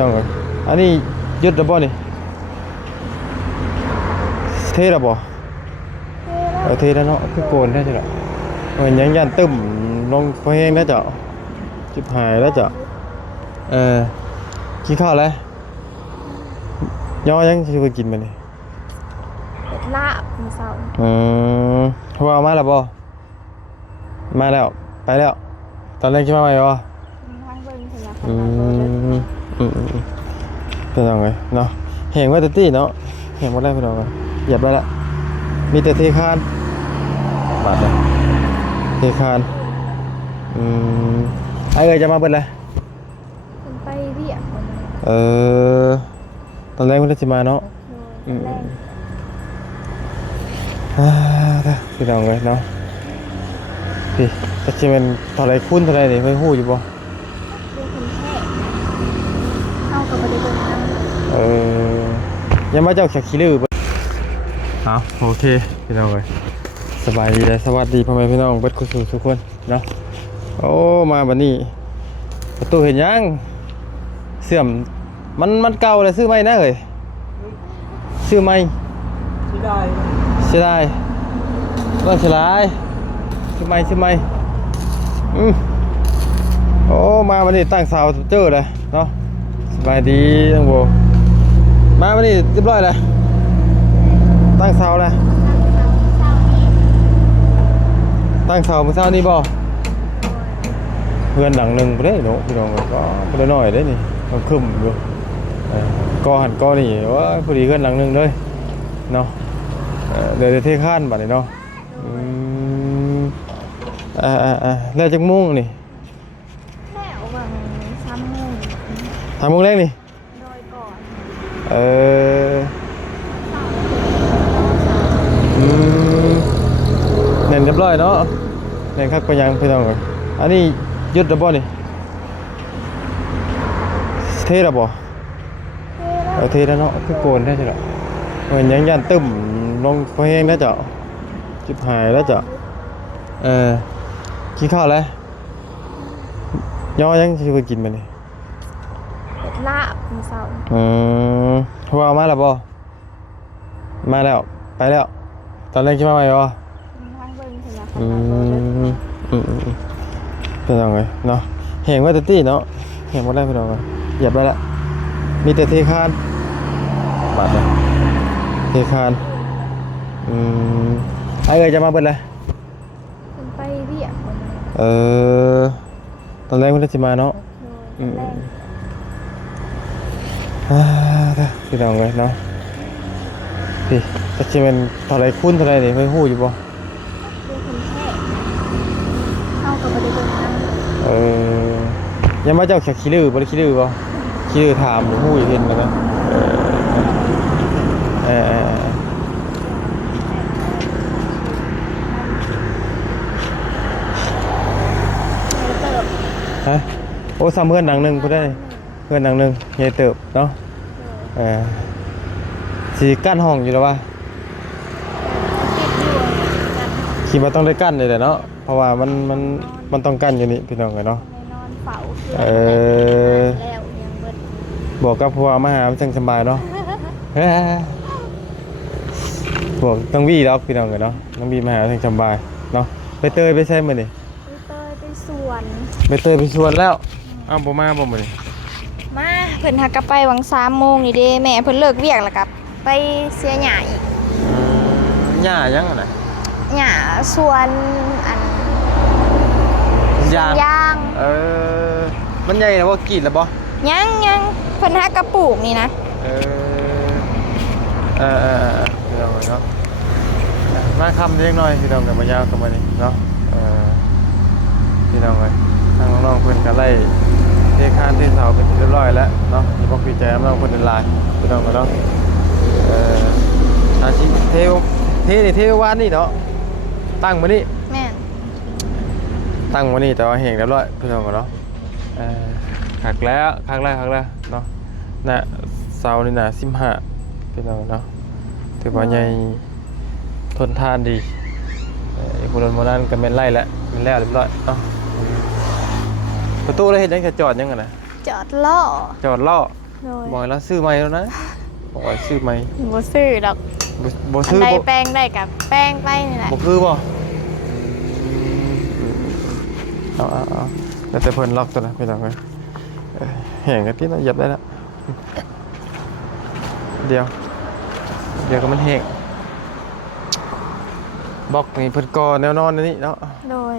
ต้องเลยอันนี้ยึดระบ่นี่เทระบ่เทแล้วเนาะคือโกนได้ใช่หรอยังยันตึ้มลงพอแห้งแล้วเจ้าจิบหายแล้วเจ้ากินข้าวแล้วย่อยังจะไปกินมันนี่ลาบมื้อเช้าว่ามาแล้วบ่มาแล้วไปแล้วตอนแรกคิดว่าไปบ่ทางเบิ่งเพิ่นว่าเป็นยังไงเนาะแหงว่าแต่ตี้เนาะแหงว่าได้พี่น้องกันเหยียบได้ละมีแต่เทคานบาดเลยเทคานไอ้เอ๋ยจะมาเบิดเลยเพิ่นไปเวียกเพิ่นตอนแรกมันจะมาเนาะแรง พี่น้องเลยเนาะพี่จะชิมันเท่าไรคุ้นเท่าไรนี่เพิ่งหู้อยู่บ่เรื่องคนแท้เข้ากับบ่ได้เบิ่งนำยังมาเจ้าขี้ลือบ่โอเคพี่น้องเลยสบายดีเลยสวัสดีพ่อแม่พี่น้องเบิดคุณสู่ทุกคนเนาะโอ้มาบัดนี้ประตูเห็นยังเสื่อมมันเก่าเลยซื้อใหม่นะเอ้ยซื้อใหม่เสียดายต้องเสียดายซื้อใหม่โอ้มาบัดนี้ตั้งเสาเจอเลยเนาะสบายดีทั้งโบมาบัดนี้เรียบร้อยเลยตั้งเสาเลยตั้งเสาเมื่อเช้านี้บ่เพื่อนหลังหนึ่งไปได้เนาะพี่น้องก็ไปได้หน่อยได้นี่มันคึมอยู่ก็หันก็นี่ว่าพอดีเพื่อนหลังหนึ่งเลยเนาะเดี๋ยวเทข้านบัดนี้เนาะแล้วจักมุ่งนี่แล้วบาง3 โมง3 โมงแรกนี่โดยก่อนเน่นเรียบร้อยเนาะเน่นคักไปยังพี่น้องเลยอันนี้ยึดระบ่นี่เทระบ่เทแล้วเนาะคือโกนได้ใช่หรอยังยันตึ้มลงพอแห้งแล้วเจ้าจิบหายแล้วเจ้ากินข้าวแล้วย่อยังจะไปกินมันนี่ลาบมื้อเช้าว่ามาแล้วบ่มาแล้วไปแล้วตอนแรกคิดว่าไปบ่ทางเบิ่งเพิ่นว่าเป็นยังไงเนาะแหงว่าแต่ตี้เนาะแหงว่าได้พี่น้องกันเหยียบได้ละมีแต่เทคานบาดเลยเทคานไอ้เอ๋ยจะมาเบิดเลยเพิ่นไปเวียกเพิ่นตอนแรกมันจะมาเนาะแรงพี่น้องเลยเนาะพี่จะชิมันเท่าไรคุ้นเท่าไรนี่เพิ่งหู้อยู่บ่เรื่องคนแท้เข้ากับบ่ได้เบิ่งนำยังมาเจ้าขี้ลือบ่ได้ขี้ลือบ่ขี้ลือถามหู้อยู่เห็นแล้วนะโอ้ซ้ำเพื่อนหนังหนึ่งพูดได้เพื่อนหนังหนึ่งใหญ่เติบเนาะสีกั้นห้องอยู่แล้ววะคิดว่าต้องได้กั้นเลยแหละเนาะเพราะว่ามันต้องกั้นอยู่นี่พี่น้องกันเนาะนอนเฝ้าแล้วยังเบิดบอกกับผัวมาหามันจังสบายเนาะบอกต้องวี่แล้วพี่น้องกันเนาะต้องวี่มาหาจังสบายเนาะไปเตยไปใช่มั้ยนี่ไปสวนไปเตยไปสวนแล้วบ่มาบ่มื้อนี้มาเพิ่นหักกลับไปวัง3 โมงนี่เด้แม่เพิ่นเลิกเวียกแล้วกับไปเสียหญ้าอีกหญ้ายังอะน่ะหญ้าสวนอันยางมันใหญ่แล้วบ่กรีดแล้วบ่ยังเพิ่นหักกระปลูกนี่นะพี่น้องเนาะมาคำเล็กน้อยพี่น้องกันมายาวกันมานี่เนาะพี่น้องเลยทางน้องๆเพื่อนกันไล่เทคานเทเสาเป็นที่เรียบร้อยแล้วเนาะอย่าบอกพี่แจมน้องเพื่อนเป็นลายพี่น้องกันเนาะอาชีพเทนี่เทวานนี่เนาะตั้งมานี่แม่ตั้งมานี่แต่ว่าเห็นเรียบร้อยพี่น้องกันเนาะหักแล้วเนาะน่ะเสานี่น่ะ15พี่น้องเนาะถือว่าใหญ่ทนทานดีคนโบราณก็เป็นไล่แล้วเป็นแล้วเรียบร้อยเนาะประตูได้เห็นยังจะจอดยังไงนะจอดล่อ โดย บอกให้เราซื้อใหม่แล้วนะบอกว่าซื้อใหม่ บ่ซื้อดอก บ่ อัน ซื้อ ใด บ่ แป้งได้กับแป้งไปนี่แหละ บ่คือบ่เอาแล้วแต่เพิ่นล็อกตัวนะพี่น้องเอ้ยแห้งกันที่น่ะเหยียบได้แล้วเดี๋ยวก็มันแห้งบล็อกนี่เพิ่นก่อแนวนอนอันนี้เนาะ โดย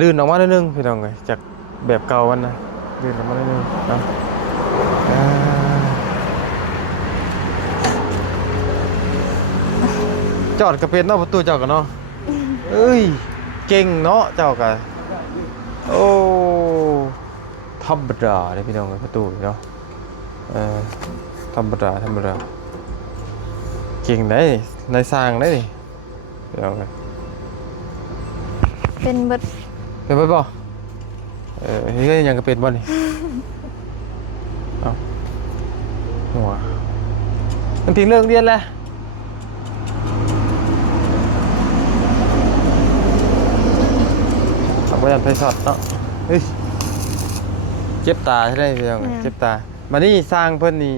ลื่นออกมาหน่อยนึงพี่น้องเอ้ยจากแบบเก่ามันนะลื่นออกมาหน่อยนึงเนาะจอดกระเป็นเนาะประตูเจ้ากันเนาะเอ้ยเก่งเนาะเจ้ากันโอ้ธรรมดาเลยพี่น้องเอ้ยประตูเนาะธรรมดาเก่งได้ในสร้างได้ดิพี่น้องเอ้ย เป็นเบิด เป็นไปบ่เฮ้ยยังก็เป็นบ่นี่ เอาหัวมันถึงเรื่องเรียนแล้วเอาไปยันไปสอดเนาะเฮ้ยเจ็บตาใช่ไหมพี่น้องเจ็บตามานี่สร้างเพิ่นนี่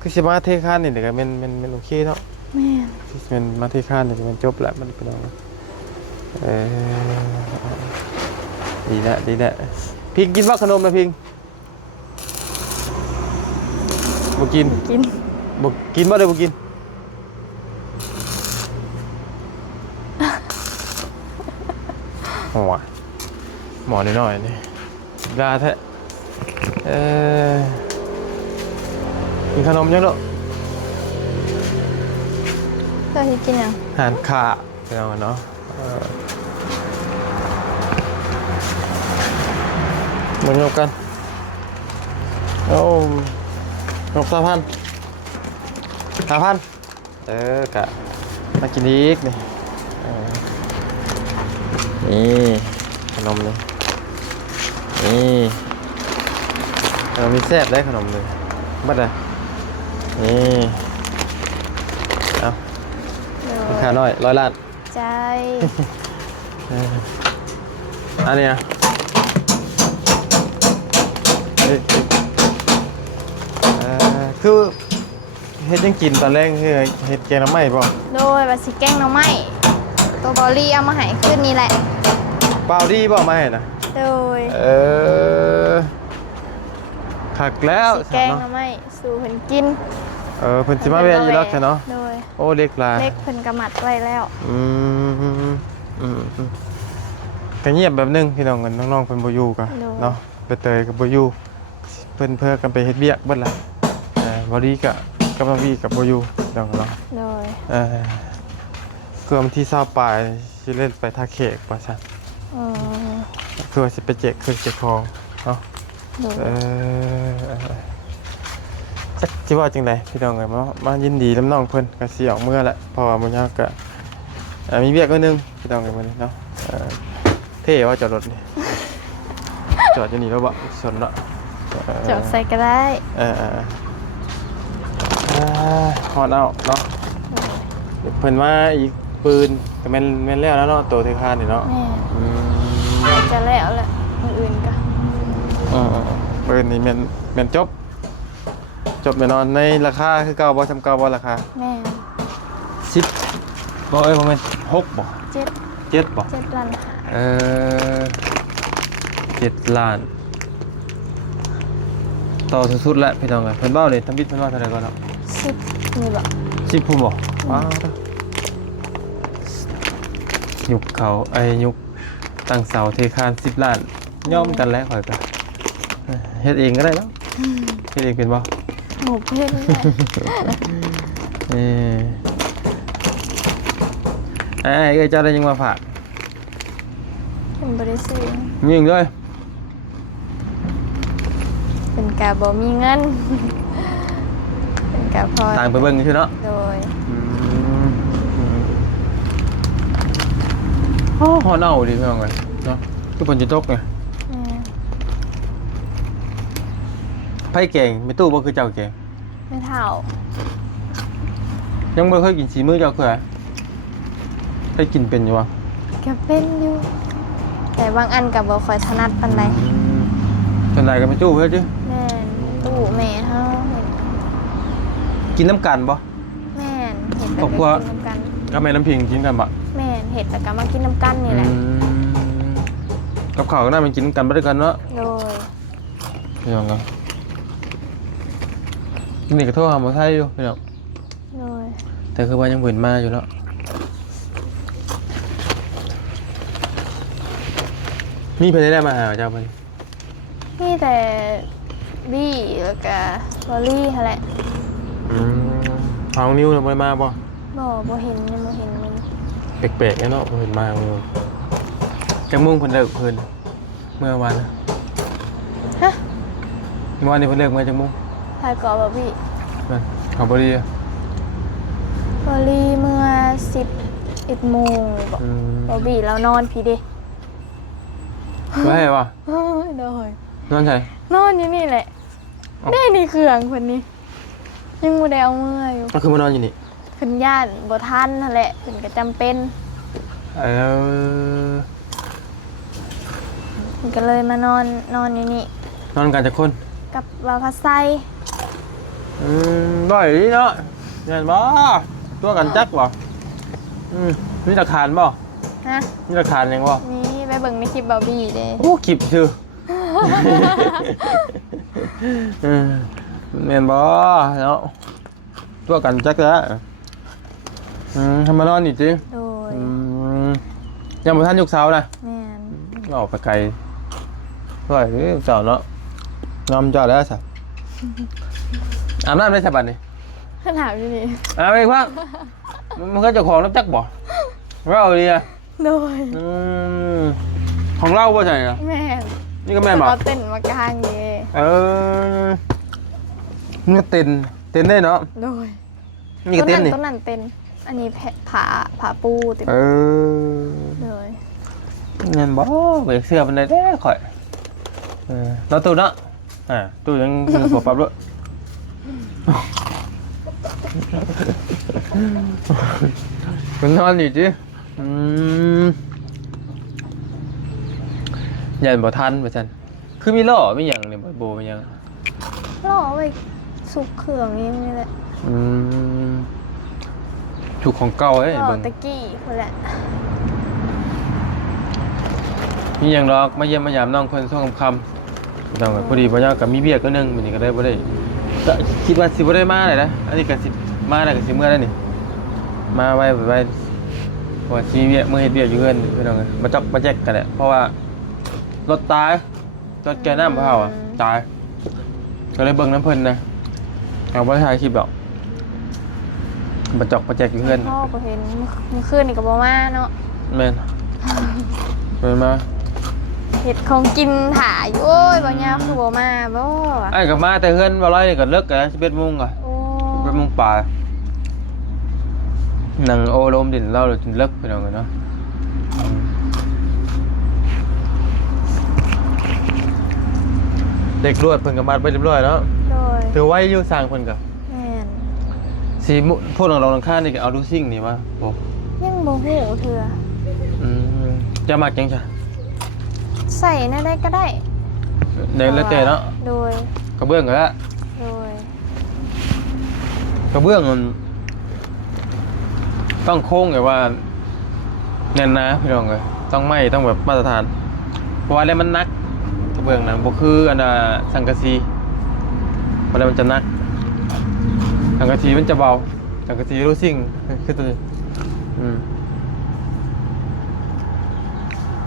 คือสิมาเทคานนี่เดี๋ยวก็มันโอเคเนาะ แม่น มันมาเทคานนี่มันจบแล้วมันพี่น้องดีแล้วพิงกินว่าขนมนะพิงบ่กิน กิน บ่กินบ่ได้บ่กินหัวหมอน้อยๆนี่กล้าแท้กินขนมยังเนาะ เจ้าสิกินหยัง อาหารขาพี่น้องเนาะมายกกันโอ้ยก3,000กะมากินอีกนี่นี่ขนมเลยนี่ขนมมีแซ่บได้ขนมเลยบัดเลยนี่เอา โดย ค่าน้อย100 ล้าน ใจ อันนี้คือเฮ็ดยังกินตอนแรกคือเฮ็ดแกงน้ำไหม้ป่ะ โดยว่าสิแกงหน่อไม้ตัวบอลลี่เอามาให้ขึ้นนี่แหละ เปล่าดีป่ะไม่นะ โดย ขักแล้ว สิแกงหน่อไม้สู่เพิ่นกิน เพิ่นสิมาแวะอยู่แล้วใช่เนาะ โดย โอ้เล็กลา เล็กเพิ่นกระมัดไว้แล้ว ก็เงียบแบบนึงพี่น้องกันน้องๆเพิ่นบ่อยู่กันเนาะไปเตยกับบ่อยู่เพิ่นเพื่อกันไปเฮ็ดเวียกเบิดล่ะบ่ดีกับน้องวีกับบ่อยู่พี่น้องเนาะ โดย คือวันที่20ปลายสิเล่นไปท่าเขกว่าซั่น อืม คือว่าสิไปแจกเครื่องแจกของเนาะ โดย จักสิว่าจังไดพี่น้องเอ้ยมายินดีน้ำน้องเพิ่นก็สิออกเมื่อแหละเพราะว่ามื้อยากก็มีเวียกมื้อนึงพี่น้องเอ้ยมื้อนี้เนาะเท่ว่าจอดรถนี่ จอดอยู่นี่แล้วบ่สนเนาะ จอดใส่ก็ได้ ฮอดเอาเนาะเพิ่นมาอีกปืนก็แม่นแล้วเนาะโตเทคานนี่เนาะ แม่จะแล้วแหละมื้ออื่นก็ ปืนนี่แม่นจบแน่นอนในราคาคือเก่าบ่จำเก่าบ่ราคา แม่ 10บ่เอ้ยบ่แม่น6บ่ 7 7บ่ 7ล้านหา 7 ล้านต่อสุดๆแล้วพี่น้องเอ้ยเพิ่นเว้านี่ทำบิดเพิ่นว่าเท่าไหร่ก่อนเนาะ 10นี่บ่ 10พุ่นบ่ว้าวยุคเขายุคตั้งเสาเทคาน10 ล้านย่อมกันแล้วข่อยก็เฮ็ดเองก็ได้เนาะเฮ็ดเองเป็นบ่ หมูเพิ่น เอ้ยเจ้าได้ยังมาฝาก เพิ่นบ่ได้ซื้อ ยิงเลย เพิ่นก็บ่มีเงิน เพิ่นก็พอ ต่างไปเบิ่งซื่อเนาะ โดย โอ้ฮอเน่าดิพี่น้องเอ้ยเนาะคือฝนสิตกไงไผเก่งไม่ตู้บ่คือเจ้าเก่ง ไม่เท่า ยังบ่เคยกินสีมือเจ้าคือเคยกินเป็นอยู่บ่ ก็เป็นอยู่ แต่บางอันก็บ่ค่อยถนัดปานใด เป็นไรก็ไม่ตู้เพิ่นจิ แม่ แม่เฮาเฮ็ด กินน้ำกันบ่ แม่นเฮ็ด ครอบครัว กินน้ำกัน กับแม่น้ำพิงกินกันบ่ แม่นเฮ็ดแล้วก็มากินน้ำกันนี่แหละ กับข้าวก็น่ามันกินกันบ่ด้วยกันเนาะ โดย พี่น้องเนาะนี่ก็โทรหาหมอไทยอยู่พี่น้อง โดย แต่คือว่ายังเบิ่นมาอยู่แล้วมีเพิ่นได้มาหาเจ้าเพิ่น นี่แต่บี้แล้วก็บอลลี่หั่นแหละ ทางนิ้วน่ะบ่ได้มาบ่ บ่เห็นยังบ่เห็นมัน แปลกๆเนาะบ่เห็นมาเลยจังมุ่งเพิ่นเลิกเพิ่นเมื่อวานนะ ฮะ เมื่อวานนี้เพิ่นเลิกมาจังมุ่ง ถ่ายก่อบอบี้ นั่นเขาบ่ดีอะ บอลลี่เมื่อ11 โมงบอก อืม บอบี้เรานอนพี่เด้ ว่าให้บ่ โดย นอนใช่ นอนอยู่นี่แหละ อ้าว ได้นี่เครื่องคนนี้ ยังบ่ได้เอาเมื่ออยู่ ก็คือมานอนอยู่นี่ ขึ้นย่านบ่ทันนั่นแหละขึ้นก็จำเป็น แล้ว ก็เลยมานอนอยู่นี่ นอนกันจักคน กับวาพัสไซ บ่อยดีเนาะแม่นบ่ตัวกันจักบ่มีหลักฐานบ่ ฮะ มีหลักฐานหยังบ่ นี่ไปเบิ่งในคลิปบาร์บี้เด้ โอ้คลิปชื่อ แม่นบ่เนาะตัวกันจักแล้วทำมานอนนี่จริง โดย ยังบ่ทันยุกเสานะ แม่น ออกไปไกลด้วยเสาเนาะนำเจ้าแล้วซะอาบน้ำได้สบัดนี่ ขนาดอยู่นี่ อาบไปควักมันก็เจ้าของรับจักบ่เราดีอ่ะ โดย ของเราบ่ใช่เหรอ แม่น นี่ก็แม่นบ่ เราเต้นมากลางเด้ นี่ก็เต้นได้เนาะ โดย นี่ก็เต้นนี่ ต้นนั้นเต้นอันนี้ผาปูติด โดย เงินบ่เบิกเสื้อมันได้เด้อข่อยเราตู้เนาะตู้ยังหัวปรับด้วยมันนอนอยู่จิยันบ่ทันว่าซั่นคือมีล้อมีหยังนี่บ่โบมีหยัง ล่อไว้สุกเครื่องนี่แหละ ถูกของเก่าเอ้ย ล่อ เบิ่ง ตะกี้คนแหละ มีหยังดอกมาเยี่ยมมายามน้องเพิ่นช่วงค่ำน้องก็พอดีบ่ยากก็มีเบียกก็นึงมื้อนี้ก็ได้บ่ได้ก็คิดว่าสิบ่ได้มาเลยนะอันนี้ก็สิมาได้ก็สิเมื่อแล้วนี่มาไว้เพราะว่าสิเวียกมื้อเฮ็ดเวียกอยู่เฮือนพี่น้องเอ้ยมาจอกมาแจกกันแหละเพราะว่ารถตายรถแกน้ำเผาอ่ะตายก็เลยเบิ่งน้ำเพิ่นนะเอาบ่ได้ถ่ายคลิปดอกมาจอกมาแจกอยู่เฮือน พ่อก็เห็นเมื่อคืนนี่ก็บ่มาเนาะ แม่นเพิ่นมา เห็ดของกินถ่ายอยู่โอ้ยบ่ยาวคือบ่มาบ่ ไอ้ก็มาแต่เฮือนบ่ไรนี่ก็เลิกกัน11:00 นก็ โอ้ 11:00 นปลายนั่งโอลมดินเล่าแล้วจนเลิกพี่น้องเอ้ยเนาะเด็กรวดเพิ่นก็มาไปเรียบร้อยแล้ว โดย ถือไว้อยู่สร้างเพิ่นก็ แม่น สิพวกน้องๆลังค่านี่ก็เอาดูซิ่งนี่มาบ่ ยังบ่ฮู้เทื่อ จะมักจังจ้ะ ใส่แน่ได้ก็ได้ ได้แล้วแต่เนาะ โดย กระเบื้องก็ได้ โดย กระเบื้องมันต้องโค้งแบบว่าแน่นนะพี่น้องเอ้ยต้องไหม้ต้องแบบมาตรฐานเพราะว่าแล้วมันหนักกระเบื้องนั้นบ่คืออันน่ะสังกะสีเพราะแล้วมันจะหนักสังกะสีมันจะเบาสังกะสีรู้สิ่งคือตัวนี้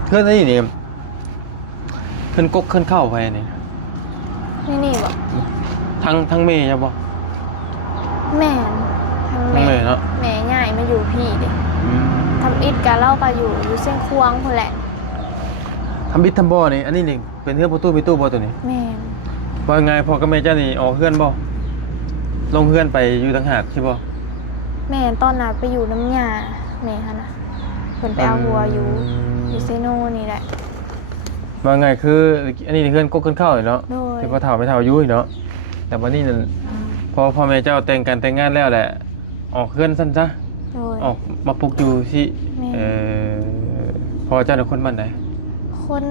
เคลื่อนนี่นี่ขึ้นกกขึ้นเข้าไปนี่ นี่บ่ ทั้งเมย์ใช่ปะ แม่นทั้ง ทั้งเมย์เนาะ แม่ใหญ่มาอยู่พี่เด้ทำอิฐกะเล่าก็อยู่เส้นควงพุ่นแหละ ทำบิดทำบ่อนี่อันนี้นี่เป็นเพื่อนประตูมีตู้บ่ตัวนี้ แม่น ว่าไงพอกับแม่เจ้านี่ออกเพื่อนบ่ลงเพื่อนไปอยู่ต่างหากใช่ปะ แม่ตอนนั้นไปอยู่น้ำยาแม่หั่นน่ะเพิ่นไปเอาหัวอยู่เซโนนี่แหละ ว่าไงคืออันนี้เพื่อนกกขึ้นเข้าเนาะ โดย ที่พอเฒ่าไม่เฒ่ายุ่ยเนาะแต่วันนี้นั่นพอพ่อแม่เจ้าแต่งกันแต่งงานแล้วแหละออกเพื่อนสั้นซะ โดย ออกมาปลุกอยู่ที่ แม่ พอเจ้าเป็นคนบ้านไหน คน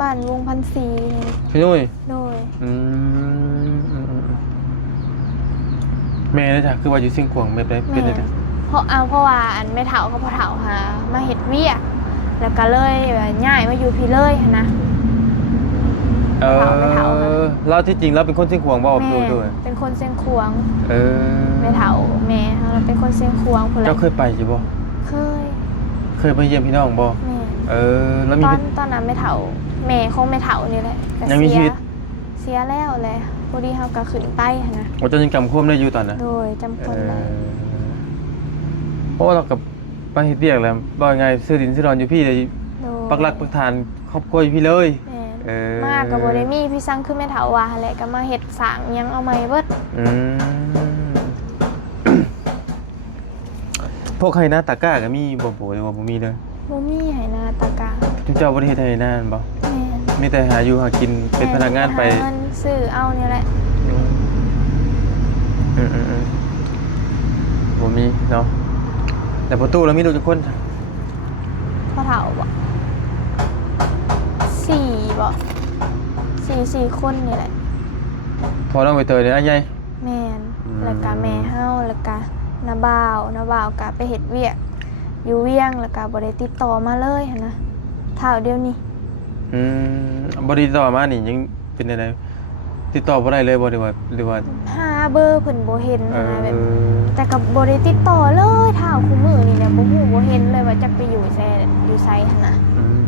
บ้านวงพันศรีนี่ พี่นุ้ย โดย อืม แม่นะจ๊ะคือว่าอยู่เชียงขวางแบบใดเป็นได้ เพราะว่าอันไม่เฒ่าก็พอเฒ่าหามาเฮ็ดเวียกแล้วก็เลยย้ายมาอยู่พี่เลยหั้นนะ ไม่เฒ่าค่ะ เราที่จริงเราเป็นคนเชียงขวางบ่ แม่ พูดด้วย เป็นคนเชียงขวาง เออ ไม่เฒ่าแม่เราเป็นคนเชียงขวางพุ่นแหละ เจ้าเคยไปอยู่บ่ เคย เคยไปเยี่ยมพี่น้องบ่ แม่ แล้วมี ตอนนั้นไม่เฒ่าแม่คงไม่เฒ่านี่แหละก็ ยังมีชีวิต เสียแล้วแหละพอดีเฮาก็ขึ้นไปหั้นนะ โอ้เจ้ายังจำความได้อยู่ตอนน่ะ โดยจำคนได้ เพราะว่าเรากับไปเฮ็ดเวียกแล้วบ่ไงซื้อดินซื้อดอนอยู่พี่เลย โดย ปักหลักปักฐานครอบครัวอยู่พี่เลย แม่ เออ มากับบ่ได้มีพี่สั่งคือแม่เฒ่าว่าหั่นแหละก็มาเฮ็ดสร้างหยังเอาใหม่เบิด อืม พวกใครหน้าตาก้าก็มีบ่โบหรือว่าบ่มีเลย บ่มีให้นาตากา จุเจ้าบ่ได้เฮ็ดให้นานบ่ แม่ มีแต่หาอยู่หากินเป็นพนักงานไป หเงินซื้อเอานี่แหละ บ่มีเนาะแต่ประตูเรามีลูกจักคน พ่อเฒ่าบ่4บ่4คนนี่แหละ พอน้องใบเตยเนี่ยอันใหญ่ แม่น อืม แล้วก็แม่เฮาแล้วก็น้าบ่าวก็ไปเฮ็ดเวียกอยู่เวียงแล้วก็บ่ได้ติดต่อมาเลยหั่นนะเท่าเดียวนี้ บ่ได้ติดต่อมานี่ยังเป็นจังไดติดต่อบ่ได้เลยบ่หรือว่า หาเบอร์เพิ่นบ่เห็น เอ หั่นนะแบบ อ แต่ก็บ่ได้ติดต่อเลยเท่าคู่มือนี่แหละบ่ฮู้บ่เห็นเลยว่าจักไปอยู่ไสหั่นน่ะ อืม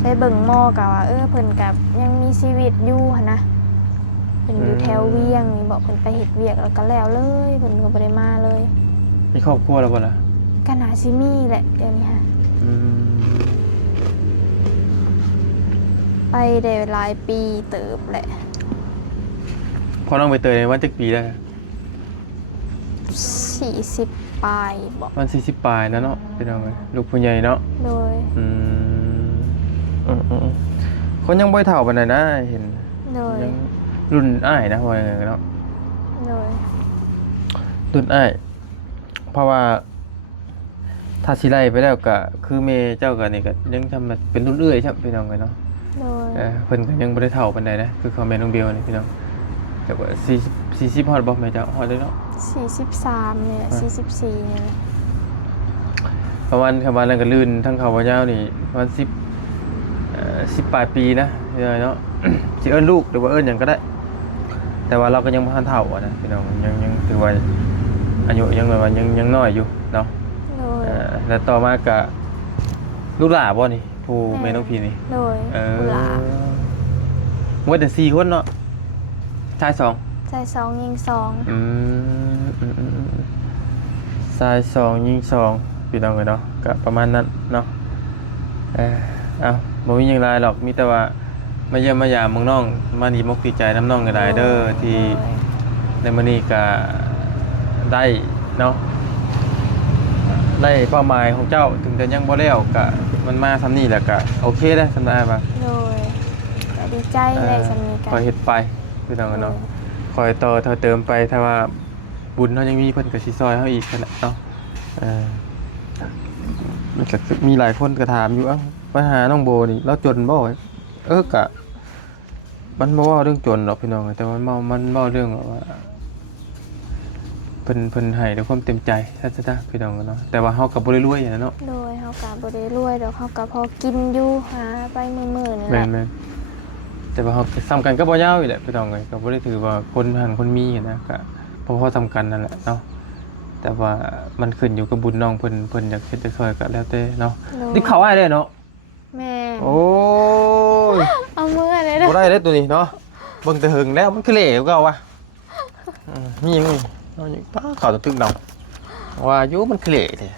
ไปเบิ่งหม้อก็ว่าเพิ่นก็ยังมีชีวิตอยู่หั่นนะเพิ่นอยู่แถวเวียงนี่บอกเพิ่นไปเฮ็ดเวียกแล้วก็แล้วเลยเพิ่นก็บ่ได้มาเลย มีครอบครัวแล้วบ่ล่ะ ก็น่าสิมีแหละเดี๋ยวนี้ค่ะ อืม ไปได้หลายปีเติบแหละ พอน้องใบเตยเนี่ยวันจักปีแล้ว 40ปลายบอก วัน40ปลายแล้วเนาะพี่น้องเอ้ยลูกผู้ใหญ่เนาะ โดย อืมคนยังบ่เฒ่าปานใดนะเห็น โดย ยังรุ่นอ้ายนะว่าอย่างนั้นเนาะ โดย รุ่นอ้ายเพราะว่าถ้าสิไล่ไปแล้วก็คือเมเจ้าก็นี่ก็ยังทำมาเป็นรุ่นเอื้อยครับพี่น้องกันเนาะ โดย เพิ่นก็ยังบ่ได้เฒ่าปานใดนะคือเขาแม่น้องเบลนี่พี่น้องแต่ว่า40ฮอดบ่แม่เจ้าฮอดเลยเนาะ 43เนี่ย44เนี่ย ประมาณนั้นก็ลื่นทั้งเขาบ่ยาวนี่ประมาณ10ปลายปีนะเนาะ สิเอิ้นลูกหรือว่าเอิ้นหยังก็ได้ แต่ว่าเราก็ยังบ่ทันเฒ่าอะนะพี่น้องยังถือว่าอายุยังแบบว่ายังน้อยอยู่เนาะ โดย แล้วต่อมาก็ลูกหลาบ่นี่ผู้แม่น้องพี่นี่ โดย ห หลา ว่าแต่4คนเนาะชาย2 ใจ2ยิง2 ชาย2ยิง2พี่น้องกันเนาะก็ประมาณนั้นเนาะบ่มีหยังหลายหรอกมีแต่ว่ามาเยี่ยมมายามเมืองน้องมาดีมกดีใจน้ำน้องก็ได้เด้อที่ในมื้อนี้ก็ได้เนาะได้เป้าหมายของเจ้าถึงจะยังบ่แล้วก็มันมาซำนี้แหละก็โอเคเด้อสำหรับว่า โดยก็ดีใจได้สำนีกั คอยเฮ็ดไปพี่น้องกันเนาะคอยต่อเติมไปถ้าว่าบุญเฮายังมีเพิ่นก็สิซอยเฮาอีกนั่นแหละเนาะมันก็มีหลายคนก็ถามอยู่ปัญหาน้องโบนี่เราจนบ่กะมันบ่เว้าเรื่องจนหรอกพี่น้องแต่มันเว้าเรื่องว่าเพิ่นให้ด้วยความเต็มใจซะพี่น้องกันเนาะแต่ว่าเฮาก็บ่ได้รวยอย่างนั้นเนาะ โดยเฮาก็บ่ได้รวยดอกเฮาก็พอกินอยู่หาไปมื้อๆนี่แห แม่ ละ นแต่ว่าเฮาซ้ำกันก็บ่ยาวอีกแหละพี่น้องเอ้ยก็บ่ได้ถือว่าคนหันคนมีนะก็พอซ้ำกันนั่นแหละเนาะแต่ว่ามันขึ้นอยู่กับบุญน้องเพิ่นอยากเฮ็ดจักซอยก็แล้วแต่เนาะดิเข้าอ้ายได้เนาะ แม่ โอ้ย เอามือเลยเด้อ บ่ได้เด้ตัวนี้เนาะเบิ่งแต่หึงแล้วมันคือเหลวก็ว่ามีหยังนี่เอาหยังป้าเข้าตึกดำว่าอยู่มันคือเหลแท้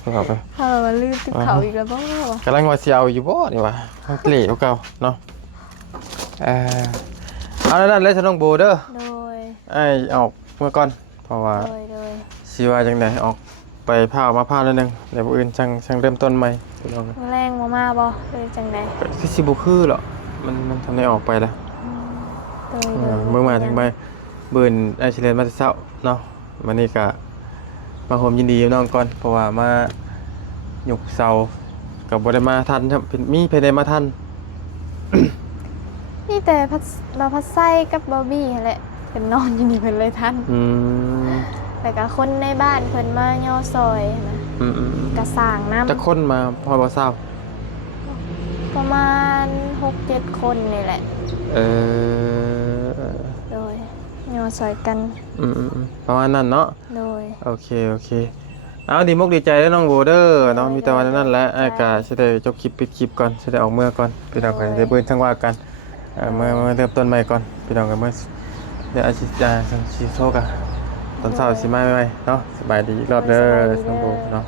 เข้าไป เฮาว่าลืมติดเขาอีกแล้วบ่วะ กำลังว่าสิเอาอยู่บ่นี่ว่ามันคือเหลวเก่าเนาะเอานั่นเลยน้องโบเด้อ โดย ไอ้ออกเมื่อก่อนเพราะว่า โดย สิว่าจังได๋ออกไปพามาพาแล้วนึงเดี๋ยวผู้อื่นจังเริ่มต้นใหม่พี่น้อง แรงมาบ่เลยจังได๋ คือสิบ่คือหรอกมันทำได้ออกไปแล้ว โดย เมื่อมาถึงไปเบิ่นไอชิเลนมาแต่เช้าเนาะวันนี้ก็มาโฮมยินดีกับน้องก่อนเพราะว่ามาหยกเสากับบ่ได้มาทันครับมีภายในมาทัน นี่แต่พัดไส้กับบอบบี้นั่นแหละเป็นนอนอยู่นี่เพิ่นเลยทัน ม แต่ก็คนในบ้านเพิ่นมาย่อซอยนะ อืม กระสร้างน้ จะคนมาพอบ่ทราบ ำประมาณ 6-7 คนนี่แหละ เออ โดยย่อซอยกัน ประมาณนั้นเนาะ โดย โอเคเอาดีมกดีใจแล้วน้องโบเดอร์เนาะมีแต่วันนั้นแหละไอ้กาสิได้จบคลิปปิดคลิปก่อนสิได้ออกเมื่อก่อนพี่น้องกันได้เบิ่งทั้งว่ากันเมื่อเริ่มต้นใหม่ก่อนพี่น้องกันเมื่อเดี๋ยวอาทิตย์สิโชคอะตอนเช้าสิมาใหม่เนาะสบายดีอีกรอบเด้อน้องโบเนาะ